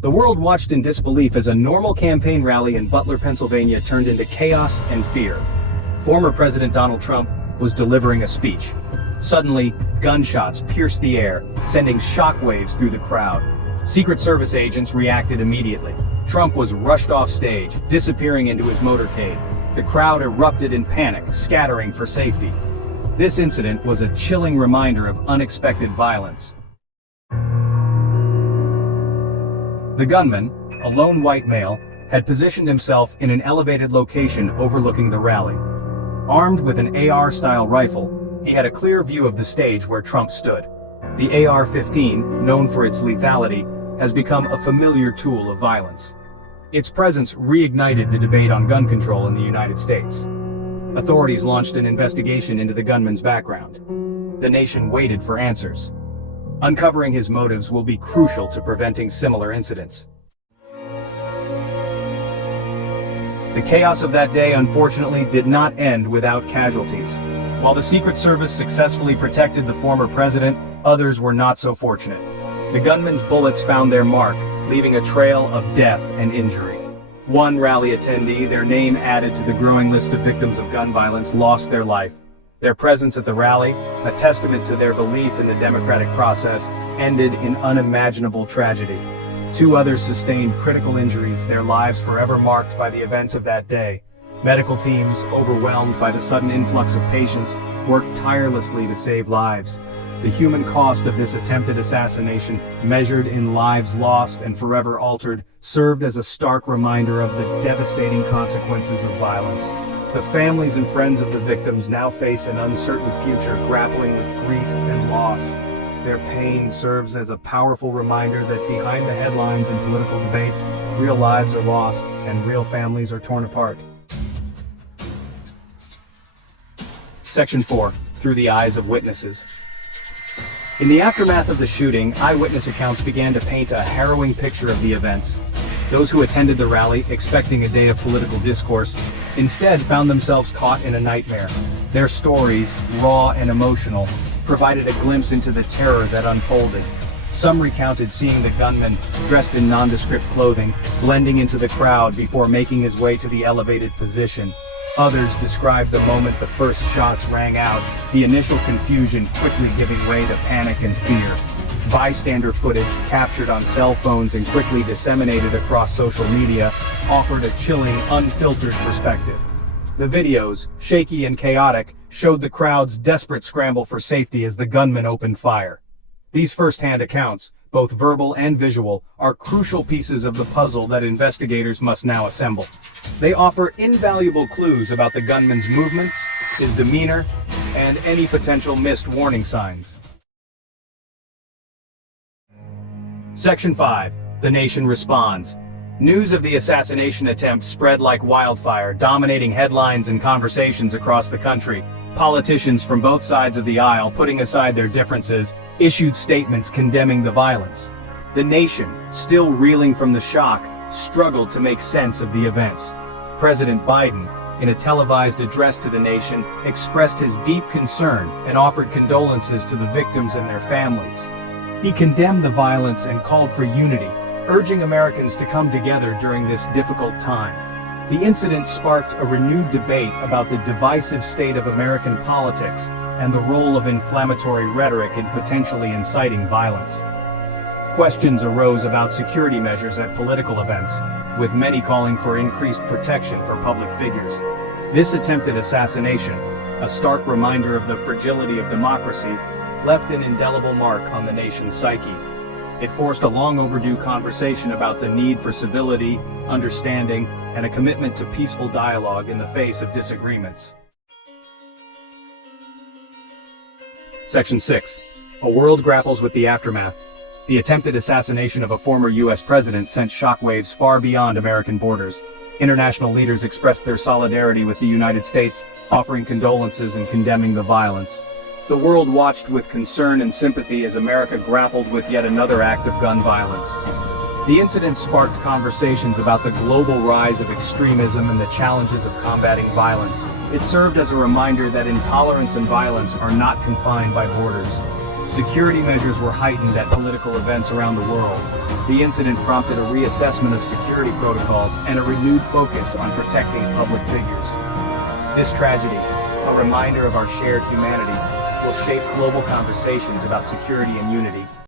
The world watched in disbelief as a normal campaign rally in Butler, Pennsylvania turned into chaos and fear. Former President Donald Trump was delivering a speech. Suddenly, gunshots pierced the air, sending shockwaves through the crowd. Secret Service agents reacted immediately. Trump was rushed off stage, disappearing into his motorcade. The crowd erupted in panic, scattering for safety. This incident was a chilling reminder of unexpected violence. The gunman, a lone white male, had positioned himself in an elevated location overlooking the rally. Armed with an AR-style rifle, he had a clear view of the stage where Trump stood. The AR-15, known for its lethality, has become a familiar tool of violence. Its presence reignited the debate on gun control in the United States. Authorities launched an investigation into the gunman's background. The nation waited for answers. Uncovering his motives will be crucial to preventing similar incidents. The chaos of that day, unfortunately, did not end without casualties. While the Secret Service successfully protected the former president, others were not so fortunate. The gunman's bullets found their mark, leaving a trail of death and injury. One rally attendee, their name added to the growing list of victims of gun violence, lost their life. Their presence at the rally, a testament to their belief in the democratic process, ended in unimaginable tragedy. Two others sustained critical injuries, their lives forever marked by the events of that day. Medical teams, overwhelmed by the sudden influx of patients, worked tirelessly to save lives. The human cost of this attempted assassination, measured in lives lost and forever altered, served as a stark reminder of the devastating consequences of violence. The families and friends of the victims now face an uncertain future, grappling with grief and loss. Their pain serves as a powerful reminder that behind the headlines and political debates, real lives are lost and real families are torn apart. Section 4. Through the eyes of witnesses. In the aftermath of the shooting, eyewitness accounts began to paint a harrowing picture of the events. Those who attended the rally, expecting a day of political discourse, instead found themselves caught in a nightmare. Their stories, raw and emotional, provided a glimpse into the terror that unfolded. Some recounted seeing the gunman, dressed in nondescript clothing, blending into the crowd before making his way to the elevated position. Others described the moment the first shots rang out, the initial confusion quickly giving way to panic and fear. Bystander footage, captured on cell phones and quickly disseminated across social media, offered a chilling, unfiltered perspective. The videos, shaky and chaotic, showed the crowd's desperate scramble for safety as the gunman opened fire. These first-hand accounts, both verbal and visual, are crucial pieces of the puzzle that investigators must now assemble. They offer invaluable clues about the gunman's movements, his demeanor, and any potential missed warning signs. Section 5. The nation responds. News of the assassination attempt spread like wildfire, dominating headlines and conversations across the country. Politicians from both sides of the aisle, putting aside their differences, issued statements condemning the violence. The nation, still reeling from the shock, struggled to make sense of the events. President Biden, in a televised address to the nation, expressed his deep concern and offered condolences to the victims and their families. He condemned the violence and called for unity, urging Americans to come together during this difficult time. The incident sparked a renewed debate about the divisive state of American politics and the role of inflammatory rhetoric in potentially inciting violence. Questions arose about security measures at political events, with many calling for increased protection for public figures. This attempted assassination, a stark reminder of the fragility of democracy, left an indelible mark on the nation's psyche. It forced a long overdue conversation about the need for civility, understanding, and a commitment to peaceful dialogue in the face of disagreements. Section 6. A world grapples with the aftermath. The attempted assassination of a former U.S. president sent shockwaves far beyond American borders. International leaders expressed their solidarity with the United States, offering condolences and condemning the violence. The world watched with concern and sympathy as America grappled with yet another act of gun violence. The incident sparked conversations about the global rise of extremism and the challenges of combating violence. It served as a reminder that intolerance and violence are not confined by borders. Security measures were heightened at political events around the world. The incident prompted a reassessment of security protocols and a renewed focus on protecting public figures. This tragedy, a reminder of our shared humanity, will shape global conversations about security and unity.